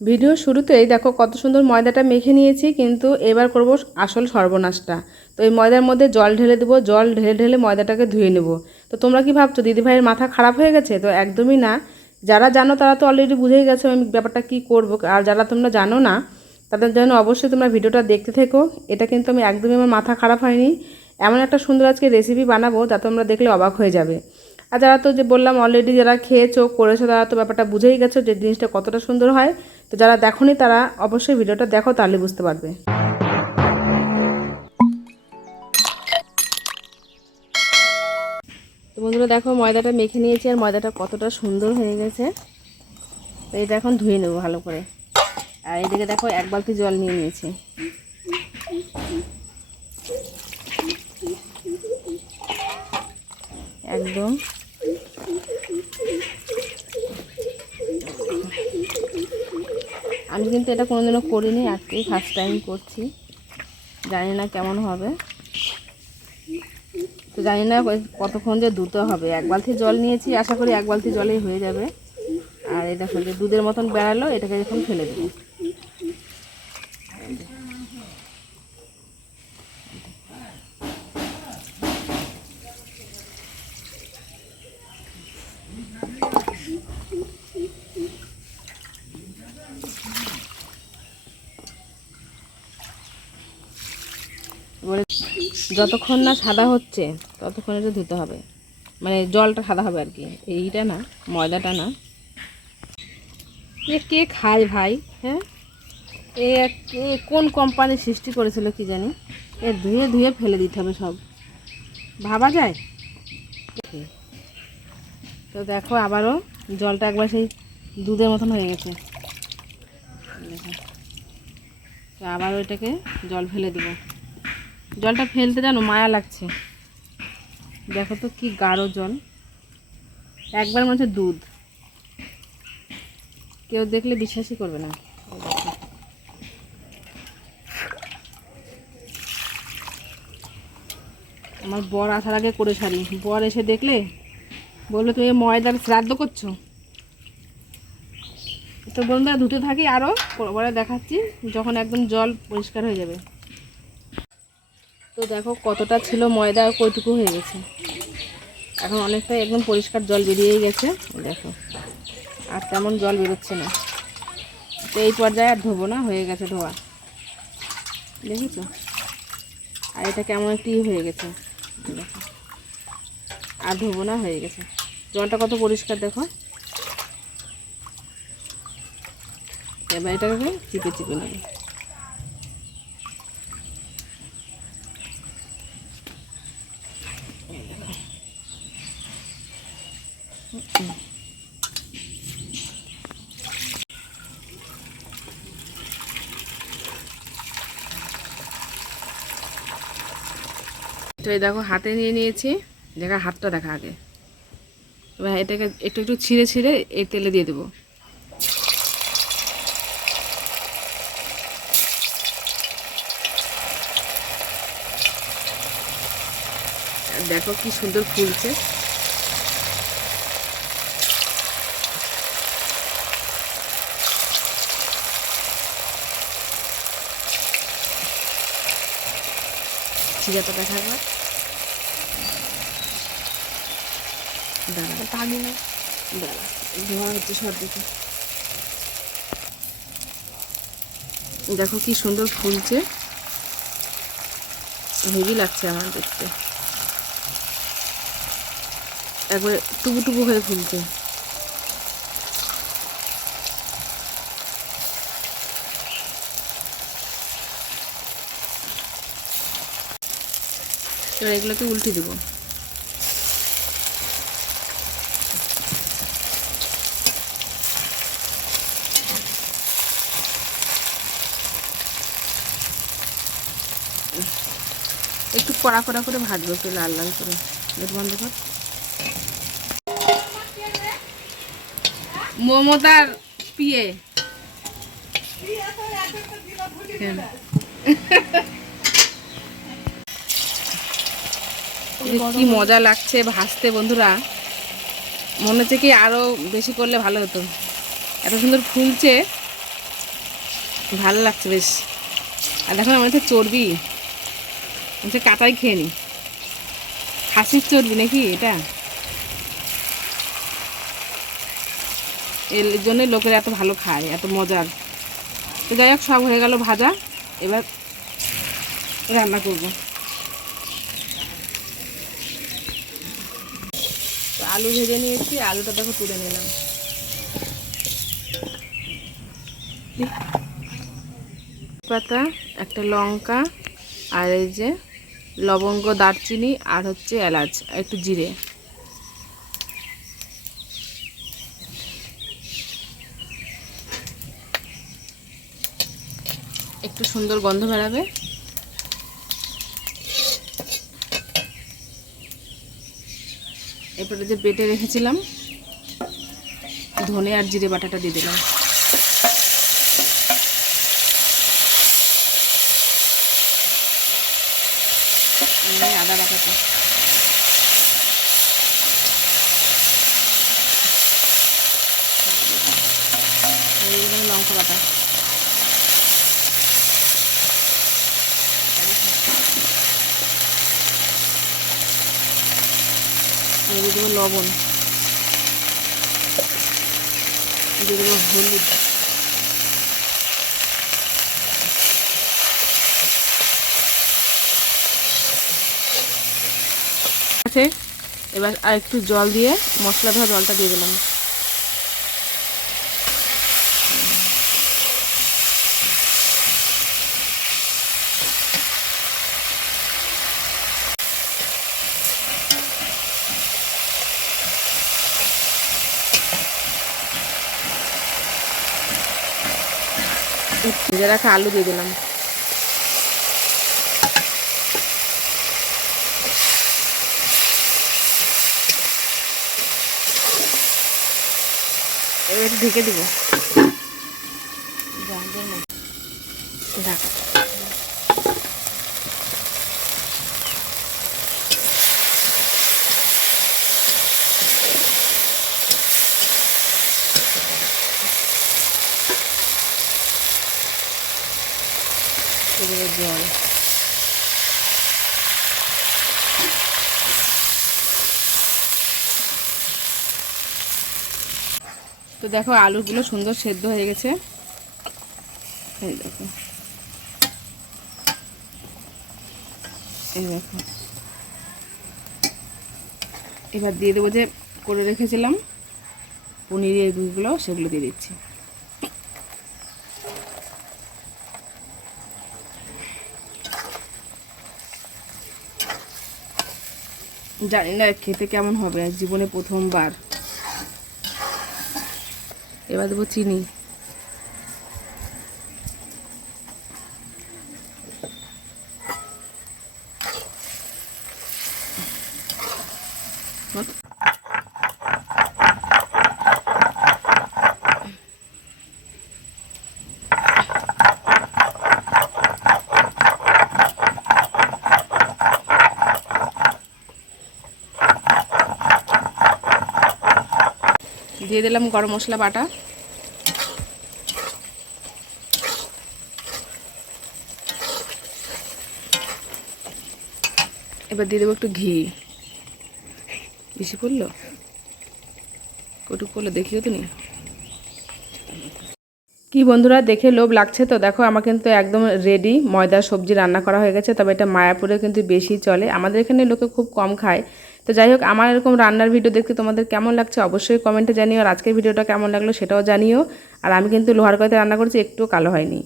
Video শুরুতেই দেখো কত সুন্দর ময়দাটা মেখে নিয়েছি, কিন্তু এবার করব আসল সর্বনাশটা। তো এই ময়দার মধ্যে জল ঢেলে দেবো, জল ঢেলে ঢেলে ময়দাটাকে ধুয়ে নেব। তো তোমরা কি ভাবছো দিদিভাইয়ের মাথা খারাপ হয়ে গেছে? তো একদমই না। যারা জানো তারা তো অলরেডি বুঝেই গেছো আমি ব্যাপারটা কী করব, আর যারা তোমরা জানো না তাদের জন্য অবশ্যই তোমরা ভিডিওটা দেখতে থেকো। এটা কিন্তু আমি একদমই আমার মাথা খারাপ হয়নি, এমন একটা সুন্দর আজকে রেসিপি বানাবো যা তোমরা দেখলে অবাক হয়ে যাবে। আর যারা তো যে বললাম অলরেডি যারা খেয়েছো করেছো তারা তো ব্যাপারটা বুঝেই গেছো যে জিনিসটা কতটা সুন্দর হয়। তো যারা দেখোনি তারা অবশ্যই ভিডিওটা দেখো, তাহলে বুঝতে পারবে। তো বন্ধুরা দেখো ময়দাটা মেখে নিয়েছি, আর ময়দাটা কতটা সুন্দর হয়ে গেছে। তো এটা এখন ধুয়ে নেবো ভালো করে। আর এদিকে দেখো এক বালতি জল নিয়ে নিয়েছি। একদম আমি কিন্তু এটা কোনোদিনও করিনি, আজকেই ফার্স্ট টাইম করছি। জানি না কেমন হবে, তো জানি না কতক্ষণ যে ধুতে হবে। এক বালতি জল নিয়েছি, আশা করি এক বালতি জলেই হয়ে যাবে। আর এই দেখো যে দুধের মতন বেড়ালো, এটাকে এখন ফেলে দেবো। এবারে যতক্ষণ না সাদা হচ্ছে ততক্ষণ এটা ধুতে হবে, মানে জলটা সাদা হবে আর কি, এইটা না, ময়দাটা না। এ কে খায় ভাই? হ্যাঁ, এ কোন কোম্পানির সৃষ্টি করেছিল কি জানি, এ ধুয়ে ধুয়ে ফেলে দিতে হবে সব, ভাবা যায়? তো দেখো আবারও জলটা একবার সেই দুধের মতন হয়ে গেছে। দেখো, তো আবারও এটাকে জল ফেলে দেবো। জলটা ফেলতে জানো মায়া লাগছে, দেখো তো কি গাঢ় জল, একবার মনে হচ্ছে দুধ। কেউ দেখলে বিশ্বাসই করবে না। আমার বর আসার আগে করে সারি, বর এসে দেখলে বললো তুমি ময়দার শ্রাদ্ধ করছো। তো বন্ধুরা ধুতে থাকি, আরও পরে দেখাচ্ছি যখন একদম জল পরিষ্কার হয়ে যাবে। তো দেখো কতটা ছিল ময়দা আর কতটুকু হয়ে গেছে, এখন অনেকটাই একদম পরিষ্কার জল বেরিয়েই গেছে। দেখো আর তেমন জল বেরোচ্ছে না। তো এই পর্যায়ে আর ধোবো না, হয়ে গেছে ধোয়া, দেখেছো? আর এটা কেমন একটি হয়ে গেছে, দেখো আর ধোবো না, হয়ে গেছে। জলটা কত পরিষ্কার দেখো। এবার এটাকে চিপে চিপে নেবে। তো এই দেখো হাতে নিয়ে নিয়েছি, দেখা হাতটা দেখা আগে। এবার এটাকে একটু একটু ছিঁড়ে ছিঁড়ে এই তেলে দিয়ে দেবো। দেখো কি সুন্দর ফুলছে। ছিঁড়াটা দেখা একবার, দাঁড়া তাহলে না, দাঁড়া ধোয়া হচ্ছে সব দিকে। দেখো কি সুন্দর ফুলছে, হেভি লাগছে আমার দেখতে, একবারে টুবু টুবু হয়ে ফুলছে। এবার এগুলোকে উল্টে দেবো। একটু কড়া কড়া করে ভাজবো, একটু লাল লাল করে। দেখো বন্ধ কর, মমতার পিয়ে কি মজা লাগছে ভাজতে বন্ধুরা, মনে হচ্ছে কি আরও বেশি করলে ভালো হতো, এত সুন্দর ফুলছে। ভালো লাগছে বেশ। আর দেখো আমার হচ্ছে চর্বি, হচ্ছে কাটাই খেয়ে নি, খাসির চর্বি নাকি এটা, এর জন্যই লোকেরা এত ভালো খায়, এত মজার। তো যাই হোক, সব হয়ে গেল ভাজা, এবার রান্না করব। তো আলু ভেজে নিয়েছি, আলুটা দেখো তুলে নিলাম। পাতা, একটা লঙ্কা, আর এই যে লবঙ্গ, দারচিনি, আর হচ্ছে এলাচ, আর একটু জিরে। একটু সুন্দর গন্ধ বেরাবে। এরপরে যে বেটে রেখেছিলাম ধনে আর জিরে বাটাটা দিয়ে দিলাম। আদা বাটাটা, লঙ্কা বাটা, দিয়ে দেবো লবণ, দিয়ে দেবো হলুদ, আছে। এবার আর একটু জল দিয়ে মশলা ধোয়া জলটা দিয়ে দিলাম। ভেজে রাখা আলু দিয়ে দিলাম। এবার ঢেকে দিব, ঢাকা। জল, তো দেখো আলুগুলো সুন্দর সেদ্ধ হয়ে গেছে। এই দেখো, এই দেখো। এবার দিয়ে দেবো যে করে রেখেছিলাম পনিরের গুঁড়োগুলো, সেগুলো দিয়ে দিচ্ছি। জানি না খেতে কেমন হবে, জীবনে প্রথমবার। এবার দেবো চিনি, দিয়ে দিলাম গরম মশলা বাটা, এবার দিয়ে দেবো একটু ঘি। বেশি পড়লো, কটুক পড়লো দেখিও তো নি। কি বন্ধুরা, দেখে লোভ লাগছে তো? দেখো আমার কিন্তু একদম রেডি ময়দার সবজি রান্না করা হয়ে গেছে। তবে এটা মায়াপুরে কিন্তু বেশি চলে, আমাদের এখানে লোকে খুব কম খায়। তো যাই হোক, আমার এরকম রান্নার ভিডিও দেখতে তোমাদের কেমন লাগছে অবশ্যই কমেন্টে জানিও। আর আজকের ভিডিওটা কেমন লাগলো সেটাও জানিও। আর আমি কিন্তু লোহার কড়াইতে রান্না করেছি, একটুও কালো হয়নি।